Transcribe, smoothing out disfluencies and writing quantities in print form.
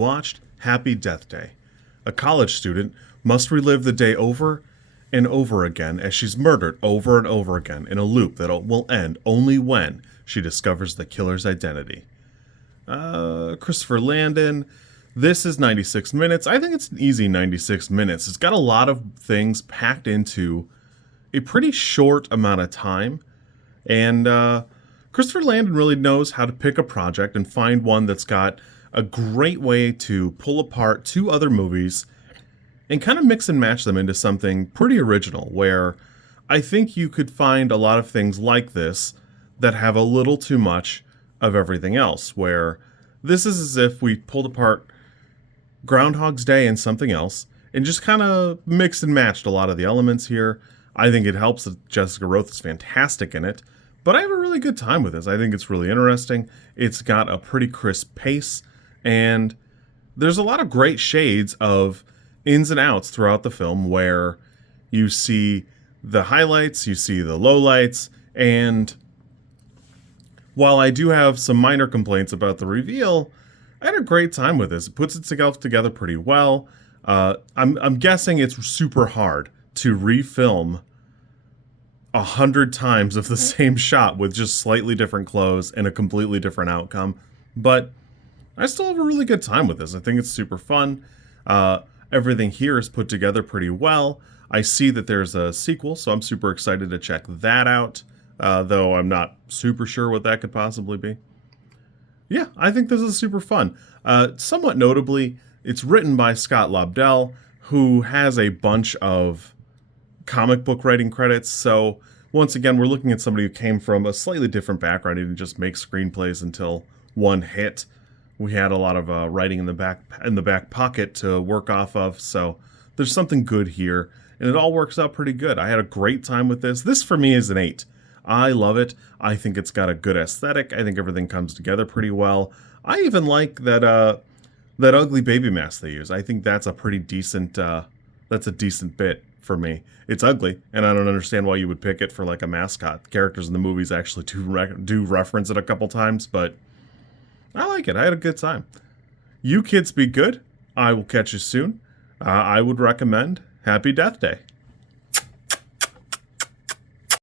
watched Happy Death Day. A college student must relive the day over and over again as she's murdered over and over again in a loop that will end only when she discovers the killer's identity. Christopher Landon. This is 96 minutes. I think it's an easy 96 minutes. It's got a lot of things packed into a pretty short amount of time. And Christopher Landon really knows how to pick a project and find one that's got a great way to pull apart two other movies and kind of mix and match them into something pretty original, where I think you could find a lot of things like this that have a little too much of everything else, where this is as if we pulled apart Groundhog's Day and something else and just kind of mixed and matched a lot of the elements here. I think it helps that Jessica Rothe is fantastic in it, but I have a really good time with this. I think it's really interesting. It's got a pretty crisp pace, and there's a lot of great shades of ins and outs throughout the film where you see the highlights, you see the lowlights, and while I do have some minor complaints about the reveal, I had a great time with this. It puts itself together pretty well. I'm guessing it's super hard to refilm 100 times of the same shot with just slightly different clothes and a completely different outcome. But I still have a really good time with this. I think it's super fun. Everything here is put together pretty well. I see that there's a sequel, so I'm super excited to check that out, though I'm not super sure what that could possibly be. Yeah, I think this is super fun. Somewhat notably, it's written by Scott Lobdell, who has a bunch of comic book writing credits. So once again, we're looking at somebody who came from a slightly different background. He didn't just make screenplays until one hit. We had a lot of writing in the back pocket to work off of. So there's something good here, and it all works out pretty good. I had a great time with this. This for me is an 8. I love it. I think it's got a good aesthetic. I think everything comes together pretty well. I even like that ugly baby mask they use. I think that's a pretty decent that's a decent bit for me. It's ugly, and I don't understand why you would pick it for like a mascot. The characters in the movies actually do reference it a couple times, but I like it. I had a good time. You kids be good. I will catch you soon. I would recommend Happy Death Day.